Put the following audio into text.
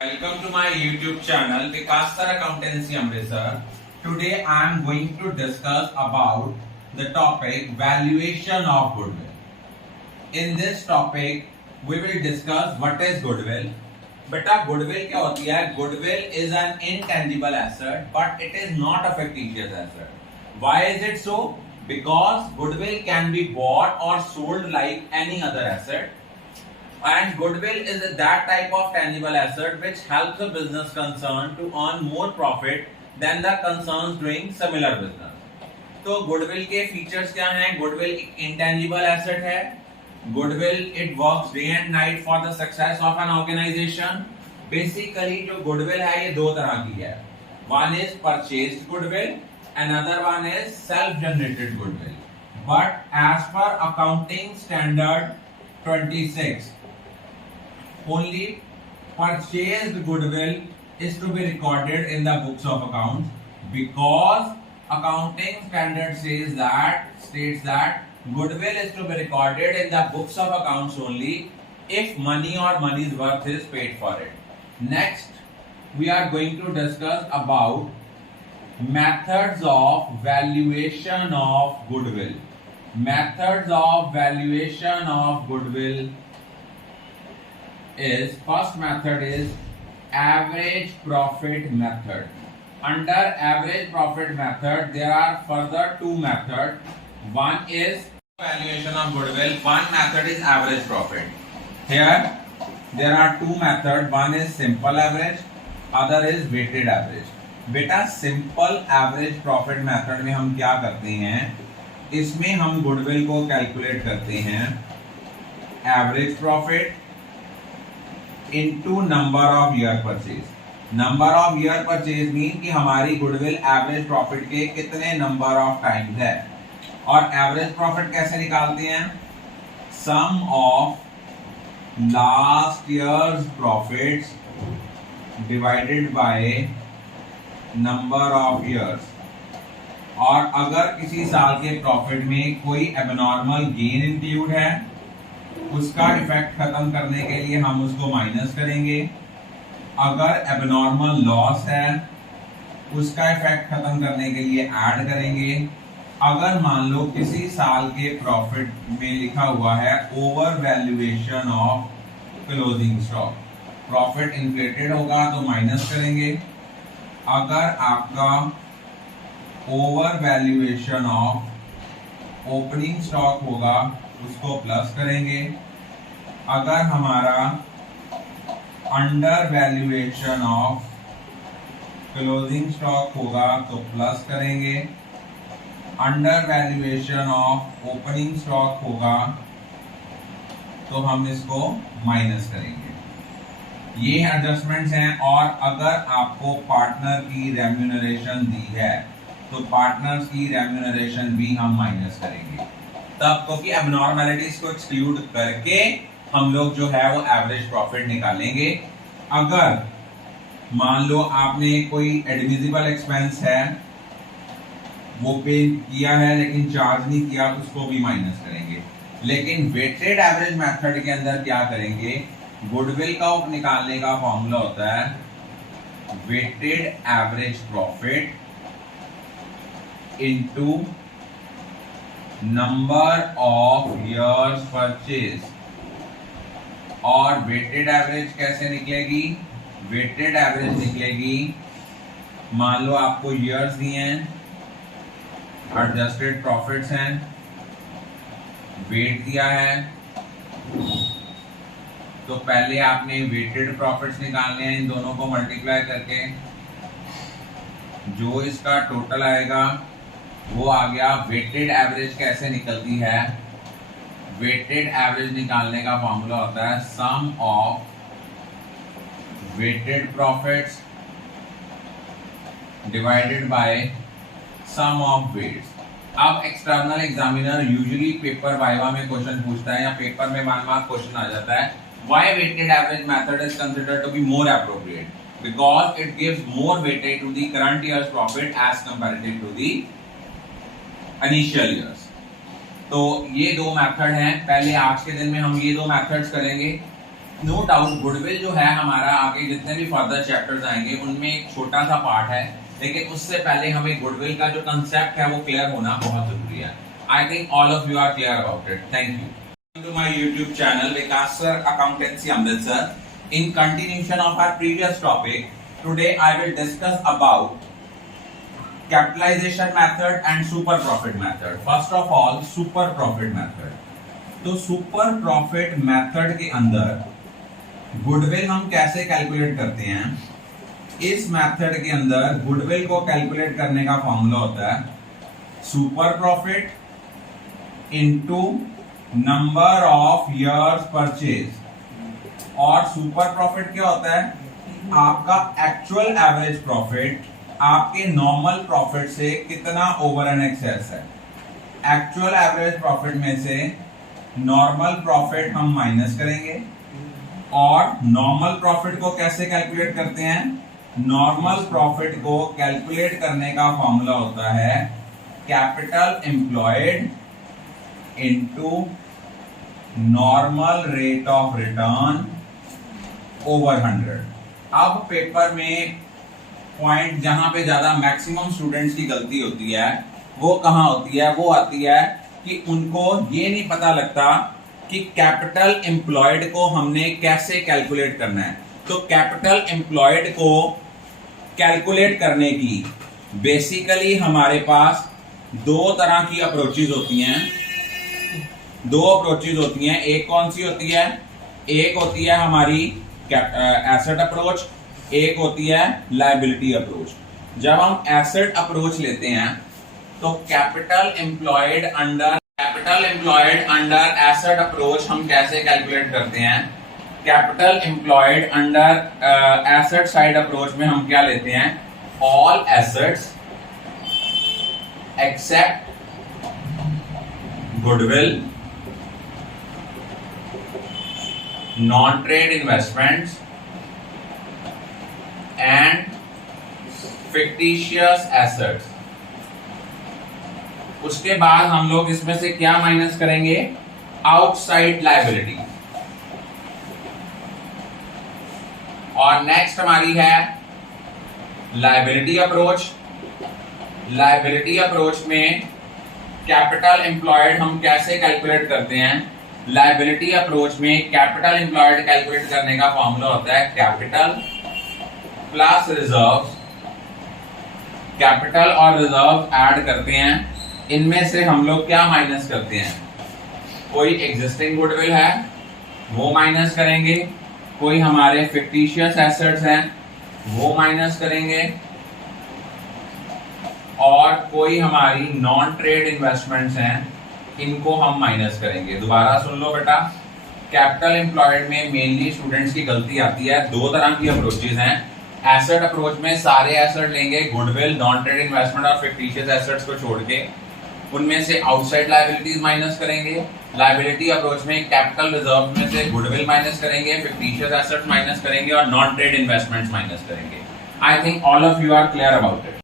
Welcome to my YouTube channel Vikas Sir Accountancy Amritsar. Today I am going to discuss about the topic valuation of goodwill. In this topic we will discuss what is goodwill. बेटा goodwill क्या होती है? Goodwill is an intangible asset but it is not a fictitious asset. Why is it so? Because goodwill can be bought or sold like any other asset. And goodwill is that type of tangible asset which helps a business concern to earn more profit than the concerns doing similar business. तो goodwill के features क्या हैं? Goodwill एक intangible asset है. Goodwill it works day and night for the success of an organization. Basically जो goodwill है ये दो तरह की है. One is purchased goodwill, another one is self-generated goodwill. But as per accounting standard 26. Only purchased goodwill is to be recorded in the books of accounts because accounting standard states that goodwill is to be recorded in the books of accounts only if money or money's worth is paid for it. Next, we are going to discuss about methods of valuation of goodwill. Methods of valuation of goodwill is first method is average profit method. Under average profit method there are further two methods. One is valuation of goodwill. One method is average profit. Here there are two methods. One is simple average, other is weighted average. बेटा simple average profit method में हम क्या करते हैं? इसमें हम goodwill को calculate करते हैं average profit into number of year purchase. Number of year purchase mean कि हमारी गुडविल एवरेज प्रॉफिट के कितने नंबर ऑफ टाइम्स है. और एवरेज प्रॉफिट कैसे निकालते हैं? Sum of last years profits divided by number of years. और अगर किसी साल के प्रॉफिट में कोई एबनॉर्मल गेन इंक्लूड है उसका इफेक्ट खत्म करने के लिए हम उसको माइनस करेंगे. अगर एबनॉर्मल लॉस है उसका इफेक्ट खत्म करने के लिए ऐड करेंगे. अगर मान लो किसी साल के प्रॉफिट में लिखा हुआ है over valuation of closing stock, profit inflated होगा तो माइनस करेंगे. अगर आपका over valuation of opening stock होगा उसको प्लस करेंगे. अगर हमारा under valuation of closing stock होगा तो प्लस करेंगे. Under valuation of opening stock होगा तो हम इसको माइनस करेंगे. ये एडजस्टमेंट्स हैं. और अगर आपको पार्टनर की रेम्यूनरेशन दी है तो पार्टनर्स की रेम्यूनरेशन भी हम माइनस करेंगे. तब क्योंकि एबनॉर्मैलिटीज को एक्सक्लूड करके हम लोग जो है वो एवरेज प्रॉफिट निकालेंगे. अगर मान लो आपने कोई एडमिसिबल एक्सपेंस है वो पे किया है लेकिन चार्ज नहीं किया उसको भी माइनस करेंगे. लेकिन वेटेड एवरेज मेथड के अंदर क्या करेंगे? गुडविल का निकालने का फॉर्मूला होता है weighted average profit into number of years purchase. और वेटेड एवरेज कैसे निकलेगी? वेटेड एवरेज निकलेगी मान लो आपको ईयर्स दिए हैं, एडजस्टेड प्रॉफिट्स हैं, वेट दिया है तो पहले आपने वेटेड प्रॉफिट्स निकालने हैं. इन दोनों को मल्टीप्लाई करके जो इसका टोटल आएगा वो आ गया. वेटेड एवरेज कैसे निकलती है? वेटेड एवरेज निकालने का फॉर्मूला होता है sum of weighted profits divided by sum of weights. अब external examiner usually paper viva में क्वेश्चन पूछता है या पेपर में 1 मार्क क्वेश्चन आ जाता है why weighted average method is considered to be more appropriate because it gives more weightage to the current years profit as comparative to the initial years. तो ये दो मेथड हैं. पहले आज के दिन में हम ये दो मेथड्स करेंगे. नो डाउट गुडविल जो है हमारा आगे जितने भी फर्दर चैप्टर्स आएंगे उनमें एक छोटा सा पार्ट है, लेकिन उससे पहले हमें गुडविल का जो कंसेप्ट है वो क्लियर होना बहुत जरूरी है. I think all of you are clear about it. Thank you. To my YouTube channel Vikas sir accountancy Amritsar. In continuation of our previous topic, today I will discuss about capitalization method and super profit method. First of all, super profit method. तो super profit method के अंदर goodwill हम कैसे calculate करते हैं? इस method के अंदर गुडविल को कैलकुलेट करने का फॉर्मूला होता है super profit into number of years purchase. और सुपर प्रॉफिट क्या होता है? आपका एक्चुअल एवरेज प्रॉफिट आपके नॉर्मल प्रॉफिट से कितना ओवर एंड एक्सेस है. एक्चुअल एवरेज प्रॉफिट में से नॉर्मल प्रॉफिट हम माइनस करेंगे. और नॉर्मल प्रॉफिट को कैसे कैलकुलेट करते हैं? नॉर्मल प्रॉफिट को कैलकुलेट करने का फॉर्मूला होता है capital employed into normal rate of return over 100. अब पेपर में पॉइंट जहां पे ज्यादा मैक्सिमम स्टूडेंट्स की गलती होती है वो कहां होती है? वो आती है कि उनको ये नहीं पता लगता कि कैपिटल एम्प्लॉयड को हमने कैसे कैलकुलेट करना है. तो कैपिटल एम्प्लॉयड को कैलकुलेट करने की बेसिकली हमारे पास दो तरह की अप्रोचेज होती हैं. दो अप्रोचेज होती हैं. एक कौन सी होती है? एक होती है हमारी एसेट अप्रोच, एक होती है लायबिलिटी अप्रोच. जब हम एसेट अप्रोच लेते हैं तो capital employed under asset approach हम कैसे कैलकुलेट करते हैं? Capital employed under asset side approach में हम क्या लेते हैं? All assets except goodwill, non trade investments and fictitious assets. उसके बाद हम लोग इसमें से क्या माइनस करेंगे? Outside liability. और नेक्स्ट हमारी है लायबिलिटी अप्रोच. लायबिलिटी अप्रोच में कैपिटल एम्प्लॉयड हम कैसे कैलकुलेट करते हैं? लायबिलिटी अप्रोच में कैपिटल एम्प्लॉयड कैलकुलेट करने का फॉर्मूला होता है कैपिटल प्लस रिजर्व. कैपिटल और रिजर्व ऐड करते हैं, इनमें से हम लोग क्या माइनस करते हैं? कोई एग्जिस्टिंग गुडविल है वो माइनस करेंगे, कोई हमारे फिक्टिशियस एसेट्स हैं वो माइनस करेंगे, और कोई हमारी नॉन ट्रेड इन्वेस्टमेंट्स हैं इनको हम माइनस करेंगे. दोबारा सुन लो बेटा, कैपिटल एम्प्लॉयड में मेनली स्टूडेंट्स की गलती आती है. दो तरह की अप्रोचेज हैं. एसेट अप्रोच में सारे एसेट लेंगे, गुडविल, नॉन ट्रेड इन्वेस्टमेंट और फिक्टिशियस एसेट्स को छोड़ के, उनमें से आउटसाइड लायबिलिटीज माइनस करेंगे. लायबिलिटी अप्रोच में कैपिटल रिजर्व में से गुडविल माइनस करेंगे, फिक्टिशियस एसेट्स माइनस करेंगे और नॉन ट्रेड इन्वेस्टमेंट्स माइनस करेंगे. I think all of you are clear about it.